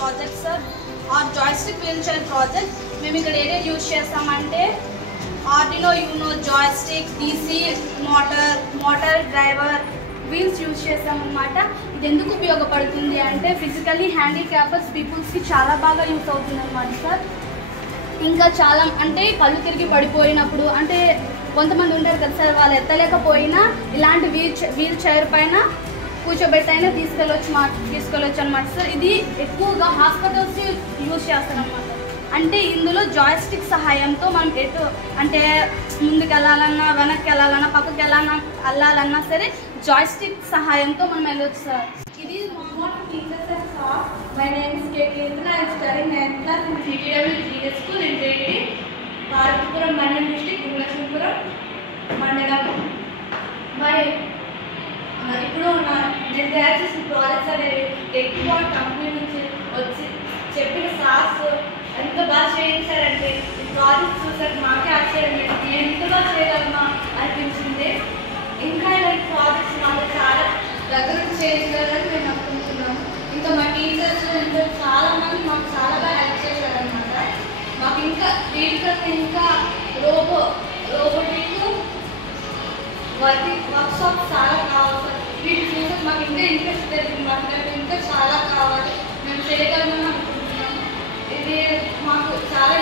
project, sir. Our joystick wheelchair project. మేము ఇక్కడ ఏదైతే యూజ్ చేస్తామంటే Arduino Uno joystick, DC motor driver wheels use చేస్తామన్నమాట. ఇది ఎందుకు ఉపయోగపడుతుంది అంటే ఫిజికల్లీ హ్యాండిక్యాప్డ్ పీపుల్స్కి చాలా బాగా యూస్ అవుతుంది అన్నమాట సార్. ఇంకా చాలా అంటే కళ్ళు తిరిగి పడిపోయినప్పుడు అంటే కొంతమంది ఉంటారు కదా సార్, వాళ్ళు ఎత్తలేకపోయినా ఇలాంటి వీల్ చైర్ పైన కూర్చోబెట్టైనా తీసుకెళ్ళొచ్చు అనమాట సార్. ఇది ఎక్కువగా హాస్పిటల్స్ యూజ్ చేస్తారనమాట. అంటే ఇందులో జాయిస్టిక్ సహాయంతో మనం ఎటు అంటే ముందుకు వెళ్ళాలన్నా వెనక్కి వెళ్ళాలన్నా పక్కకి వెళ్ళాలన్నా సరే జాయిస్టిక్ సహాయంతో మనం వెళ్ళొచ్చు సార్. ఇది my name is K Keerthana. I am studying 9th class in CTW GS School in Reddy, Parvatipuram Mandal district, Gulashippuram మండలం. ఇప్పుడు నేను తయారు చేసిన ప్రాజెక్ట్స్ అనేవి టెక్నికాల్ కంపెనీ నుంచి వచ్చి చెప్పిన సార్స్ ఎంత బాగా చేయించారంటే ఈ ప్రాజెక్ట్ చూసాక మాకే ఆశ్చర్యం నేను ఎంత బాగా చేయగలమా అనిపించింది. ఇంకా ఇలాంటి ప్రాజెక్ట్స్ మాకు చాలా దగ్గర చేయగలరని మేము అనుకుంటున్నాము. ఇంకా మా టీచర్స్ ఇంకా చాలా మంది మాకు చాలా బాగా హెల్ప్ చేశారనమాట. మాకు ఇంకా వీటికన్నా ఇంకా రోబోటిక్ వర్క్షాప్ చాలా కావాలి సార్. వీటి చూసి మాకు ఇంకా ఇంట్రెస్ట్ పెరిగింది. మాకు ఇంకా చాలా కావాలి, మేము చేయగలమని అనుకుంటున్నాము. ఇది మాకు చాలా